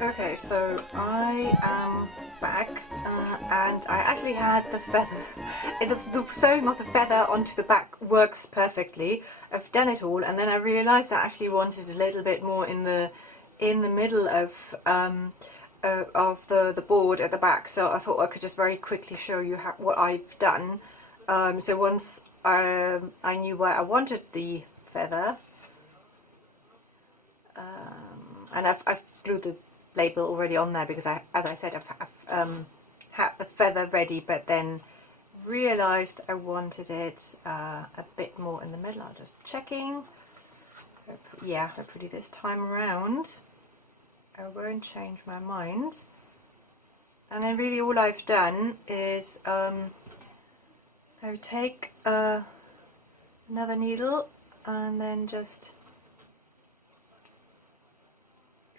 Okay, so I am back, and I actually had the feather. The sewing of the feather onto the back works perfectly. I've done it all, and then I realised I actually wanted a little bit more in the middle of the board at the back. So I thought I could just very quickly show you what I've done. So once I knew where I wanted the feather, and I've glued the label already on there because as I said, I've had the feather ready, but then realised I wanted it a bit more in the middle. I'm just checking. Yeah, hopefully this time around I won't change my mind. And then really all I've done is I take another needle and then just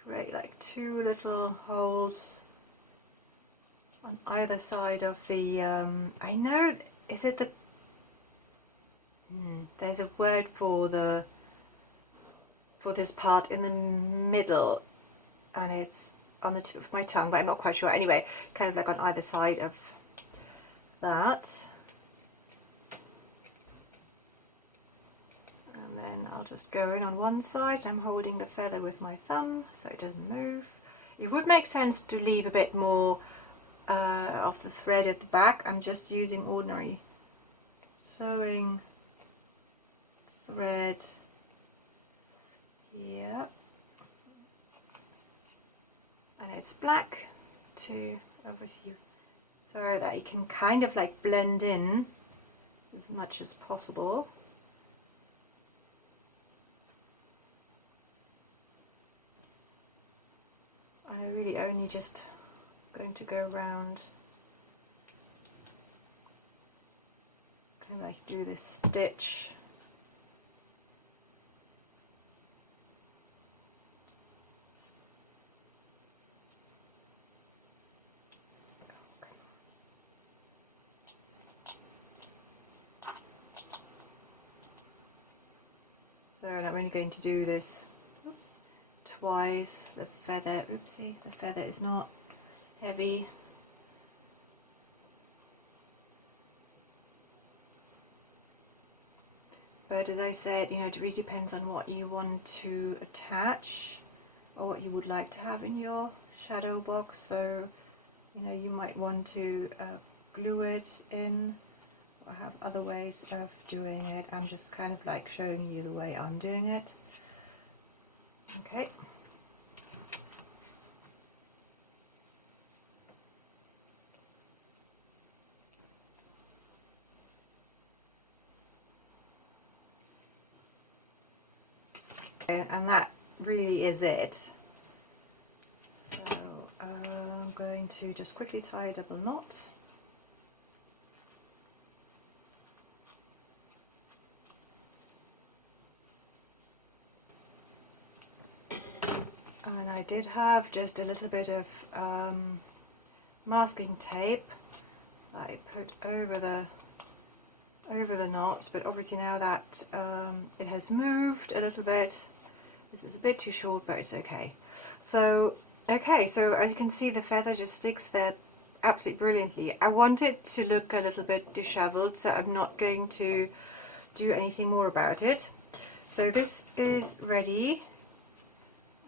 create like two little holes on either side of the I know, is it the there's a word for this part in the middle, and it's on the tip of my tongue, but I'm not quite sure. Anyway, kind of like on either side of that, and then I'll just go in on one side. I'm holding the feather with my thumb so it doesn't move. It would make sense to leave a bit more of the thread at the back. I'm just using ordinary sewing thread here, and it's black to obviously so that you can kind of like blend in as much as possible. I really only just going to go around, kind of like do this stitch. So I'm only going to do this twice. The feather, oopsie, the feather is not heavy. But as I said, it really depends on what you want to attach or what you would like to have in your shadow box. So, you might want to glue it in or have other ways of doing it. I'm just kind of like showing you the way I'm doing it. Okay. And that really is it. So I'm going to just quickly tie a double knot. And I did have just a little bit of masking tape that I put over the knot, but obviously now that it has moved a little bit, this is a bit too short, but it's okay. So so as you can see, the feather just sticks there absolutely brilliantly. I want it to look a little bit disheveled, so I'm not going to do anything more about it. So this is ready.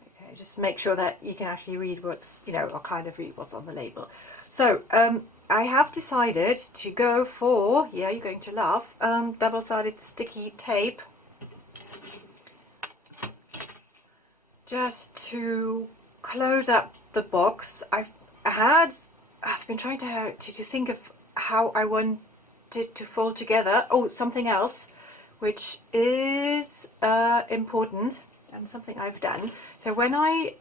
Okay, just make sure that you can actually read what's, or kind of read what's on the label. So I have decided to go for, yeah, you're going to laugh, double-sided sticky tape, just to close up the box. I've been trying to think of how I want it to fold together. Oh, something else which is important and something I've done. So when I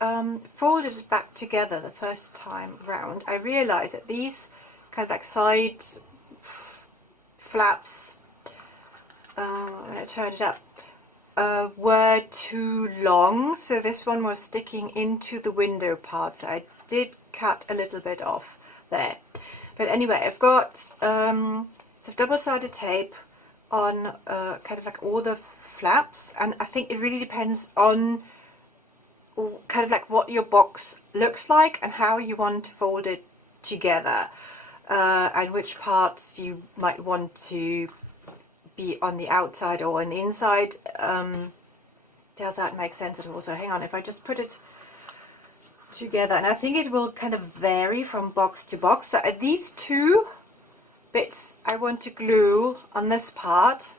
folded it back together the first time round, I realised that these kind of like side flaps, when I turned it up, were too long, so this one was sticking into the window part, so I did cut a little bit off there. But anyway, I've got some double-sided tape on kind of like all the flaps, and I think it really depends on kind of like what your box looks like and how you want to fold it together, and which parts you might want to be on the outside or on the inside. Does that make sense at all? So hang on, if I just put it together, and I think it will kind of vary from box to box. So these two bits I want to glue on this part,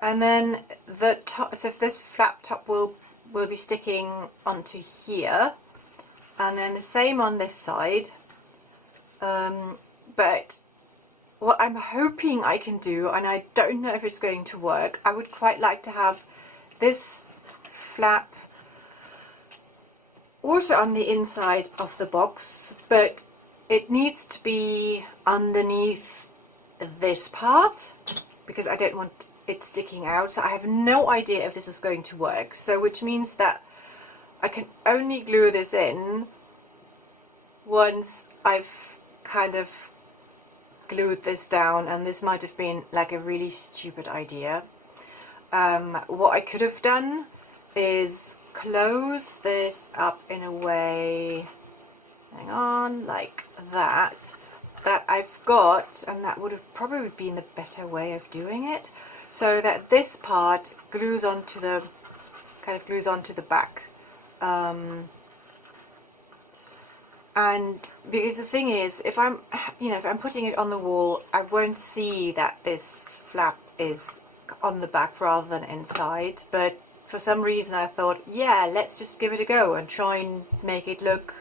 and then the top, so if this flap top will be sticking onto here, and then the same on this side. But what I'm hoping I can do, and I don't know if it's going to work, I would quite like to have this flap also on the inside of the box, but it needs to be underneath this part because I don't want it sticking out. So I have no idea if this is going to work, so which means that I can only glue this in once I've kind of glued this down, and this might have been like a really stupid idea. What I could have done is close this up in a way, hang on, like that I've got, and that would have probably been the better way of doing it, so that this part glues onto the back. And because the thing is, if I'm putting it on the wall, I won't see that this flap is on the back rather than inside. But for some reason I thought, yeah, let's just give it a go and try and make it look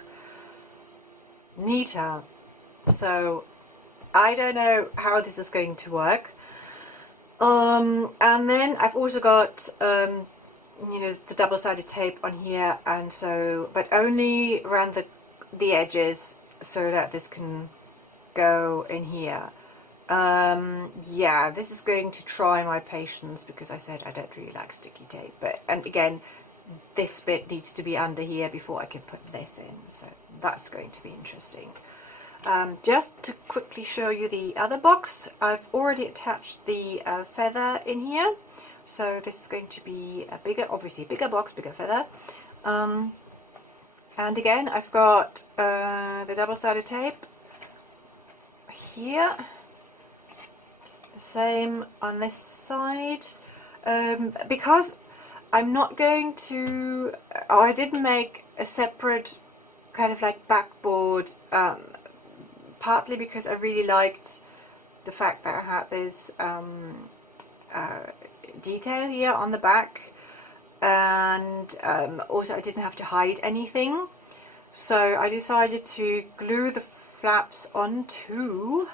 neater. So I don't know how this is going to work. And then I've also got the double-sided tape on here, and so, but only around the edges, so that this can go in here. Yeah, this is going to try my patience because I said I don't really like sticky tape, and again, this bit needs to be under here before I can put this in, so that's going to be interesting. Just to quickly show you the other box, I've already attached the feather in here, so this is going to be a bigger, obviously bigger box, bigger feather. And again, I've got the double-sided tape here, the same on this side, because I'm not going to, I didn't make a separate kind of like backboard, partly because I really liked the fact that I had this detail here on the back, and also I didn't have to hide anything, so I decided to glue the flaps onto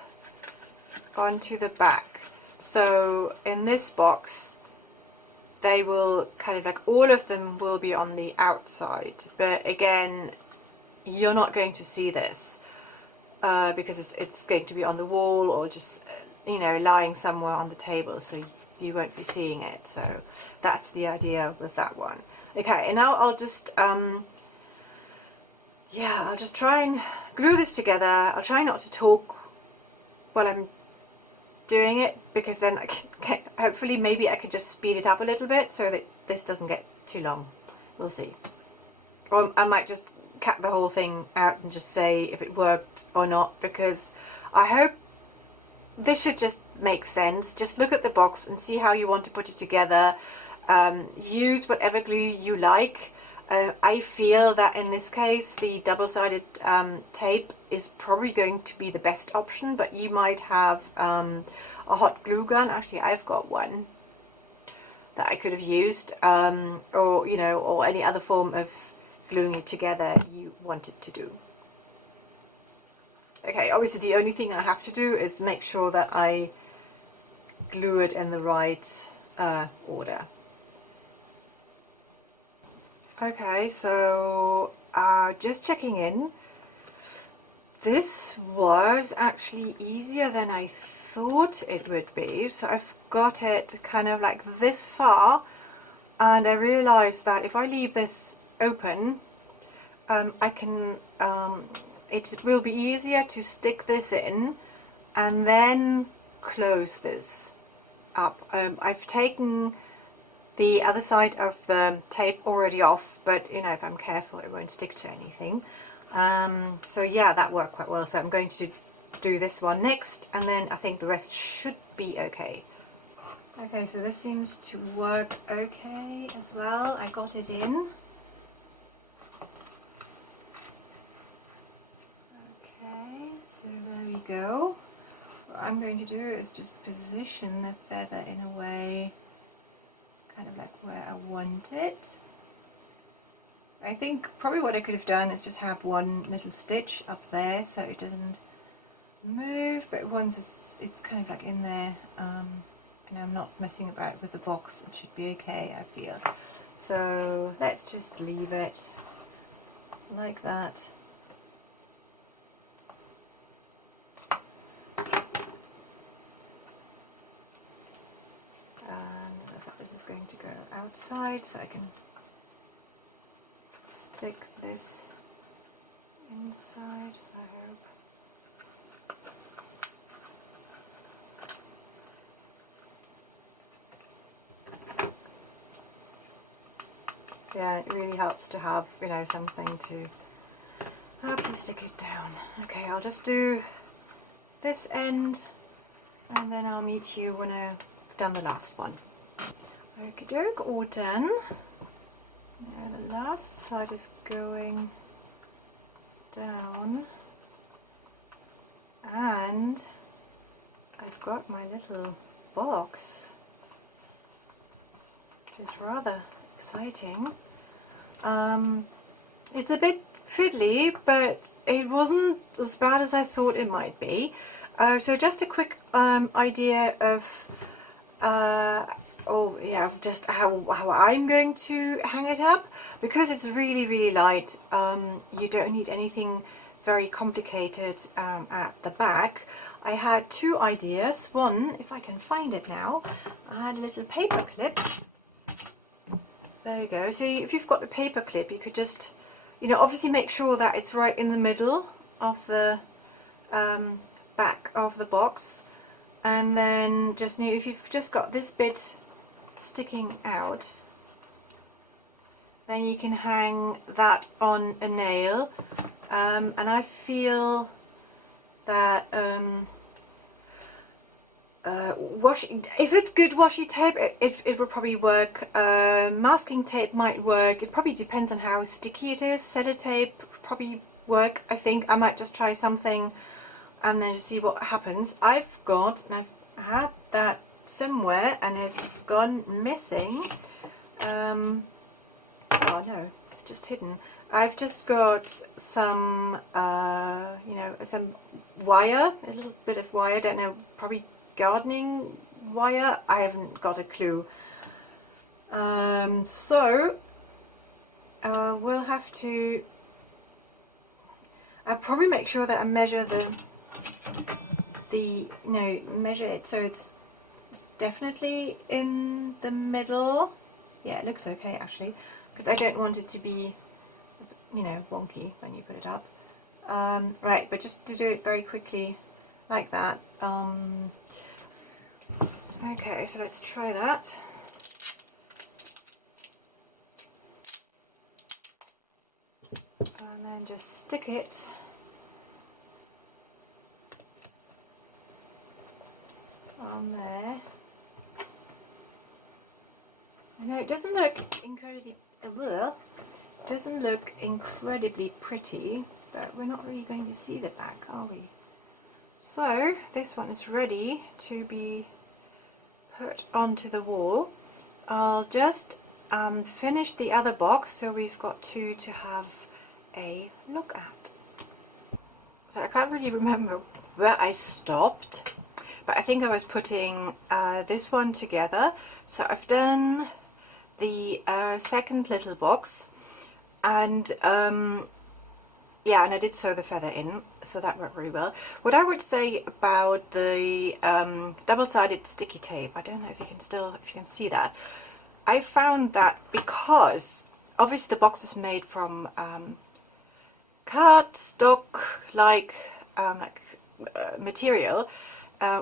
the back. So in this box they will kind of like, all of them will be on the outside, but again, you're not going to see this because it's going to be on the wall or just lying somewhere on the table, so you won't be seeing it. So that's the idea with that one. Okay, and now I'll just I'll just try and glue this together. I'll try not to talk while I'm doing it, because then I can hopefully maybe I could just speed it up a little bit so that this doesn't get too long. We'll see. Or I might just cut the whole thing out and just say if it worked or not, because I hope this should just make sense. Just look at the box and see how you want to put it together. Use whatever glue you like. I feel that in this case the double-sided tape is probably going to be the best option, but you might have a hot glue gun. Actually, I've got one that I could have used, or any other form of gluing it together you wanted to do. Okay, obviously the only thing I have to do is make sure that I glue it in the right order. Okay, so just checking in. This was actually easier than I thought it would be. So I've got it kind of like this far, and I realized that if I leave this open, I can it will be easier to stick this in and then close this up. I've taken the other side of the tape already off, but you know, if I'm careful it won't stick to anything. So yeah, that worked quite well. So I'm going to do this one next, and then I think the rest should be okay. Okay, so this seems to work okay as well. I got it in. Okay, so there we go. What I'm going to do is just position the feather in a way kind of like where I want it. I think probably what I could have done is just have one little stitch up there so it doesn't move, but once it's kind of like in there, and I'm not messing about with the box, it should be okay, I feel. So let's just leave it like that. This is going to go outside, so I can stick this inside, I hope. Yeah, it really helps to have, you know, something to help you stick it down. Okay, I'll just do this end, and then I'll meet you when I've done the last one. Okie doke, all done. Now the last side is going down, and I've got my little box, which is rather exciting. It's a bit fiddly, but it wasn't as bad as I thought it might be. So just a quick idea of just how I'm going to hang it up. Because it's really light, you don't need anything very complicated at the back. I had two ideas. One, if I can find it now, I had a little paper clip. There you go. So if you've got the paper clip, you could just, you know, obviously make sure that it's right in the middle of the back of the box, and then just if you've just got this bit sticking out, then you can hang that on a nail, and I feel that if it's good washi tape, it will probably work. Masking tape might work. It probably depends on how sticky it is. Sellotape probably work. I think I might just try something and then just see what happens. I've had that somewhere and it's gone missing. Oh no, it's just hidden. I've just got some, you know, some wire, a little bit of wire. I don't know, probably gardening wire. I haven't got a clue. So we'll have to. I'll probably make sure that I measure measure it so it's definitely in the middle. Yeah, it looks okay actually, because I don't want it to be, you know, wonky when you put it up. Right, but just to do it very quickly like that. Okay, so let's try that. And then just stick it on there. I know it doesn't look incredibly pretty, but we're not really going to see the back, are we? So this one is ready to be put onto the wall. I'll just finish the other box, so we've got two to have a look at. So I can't really remember where I stopped, but I think I was putting this one together. So I've done the second little box, and yeah, and I did sew the feather in, so that worked really well. What I would say about the double-sided sticky tape, I don't know if you can see that. I found that because obviously the box is made from cardstock-like material,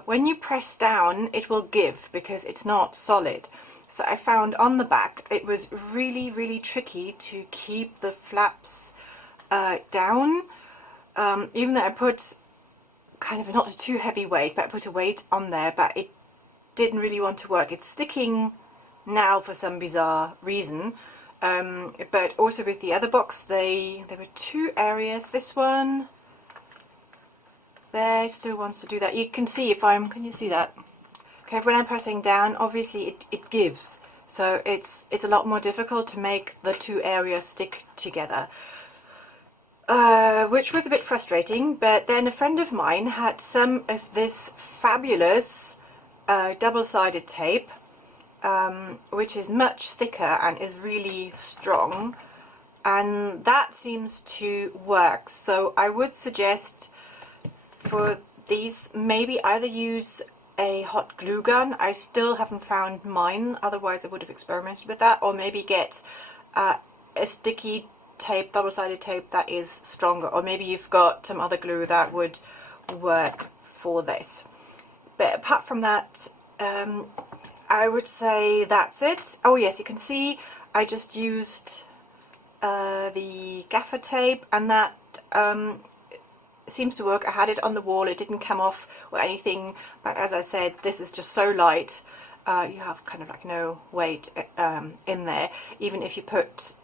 when you press down, it will give because it's not solid. So I found on the back it was really tricky to keep the flaps down, even though I put kind of not a too heavy weight, but I put a weight on there, but it didn't really want to work. It's sticking now for some bizarre reason, but also with the other box there were two areas. This one there still wants to do that. You can see can you see that? Okay, when I'm pressing down, obviously it gives, so it's a lot more difficult to make the two areas stick together, which was a bit frustrating. But then a friend of mine had some of this fabulous double-sided tape, which is much thicker and is really strong, and that seems to work. So I would suggest for these maybe either use a hot glue gun. I still haven't found mine, otherwise I would have experimented with that, or maybe get a sticky tape, double-sided tape that is stronger, or maybe you've got some other glue that would work for this. But apart from that, I would say that's it. Oh yes, you can see I just used the gaffer tape, and that seems to work. I had it on the wall, it didn't come off or anything, but as I said, this is just so light, you have kind of like no weight in there. Even if you put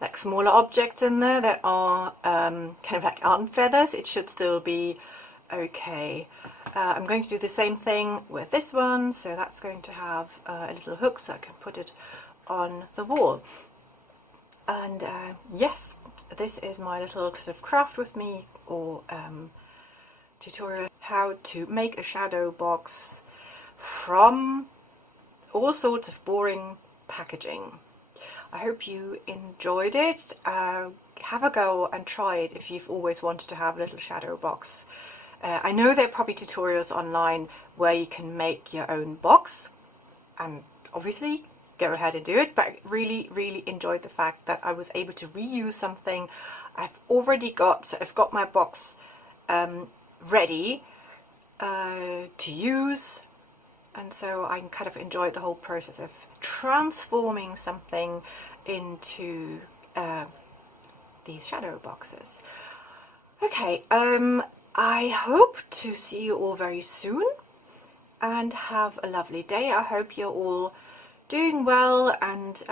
like smaller objects in there that are kind of like ant feathers, it should still be okay. I'm going to do the same thing with this one, so that's going to have a little hook so I can put it on the wall. And yes, this is my little sort of craft with me, or tutorial how to make a shadow box from all sorts of boring packaging. I hope you enjoyed it. Have a go and try it if you've always wanted to have a little shadow box. I know there are probably tutorials online where you can make your own box, and obviously go ahead and do it, but I really enjoyed the fact that I was able to reuse something I've got my box ready to use, and so I kind of enjoyed the whole process of transforming something into these shadow boxes. Okay, I hope to see you all very soon and have a lovely day. I hope you're all doing well and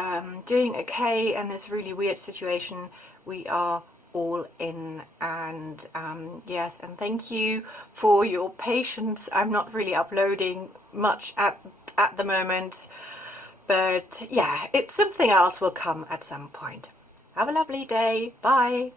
doing okay in this really weird situation we are all in. And yes, and thank you for your patience. I'm not really uploading much at the moment, but yeah, it's something else will come at some point. Have a lovely day. Bye.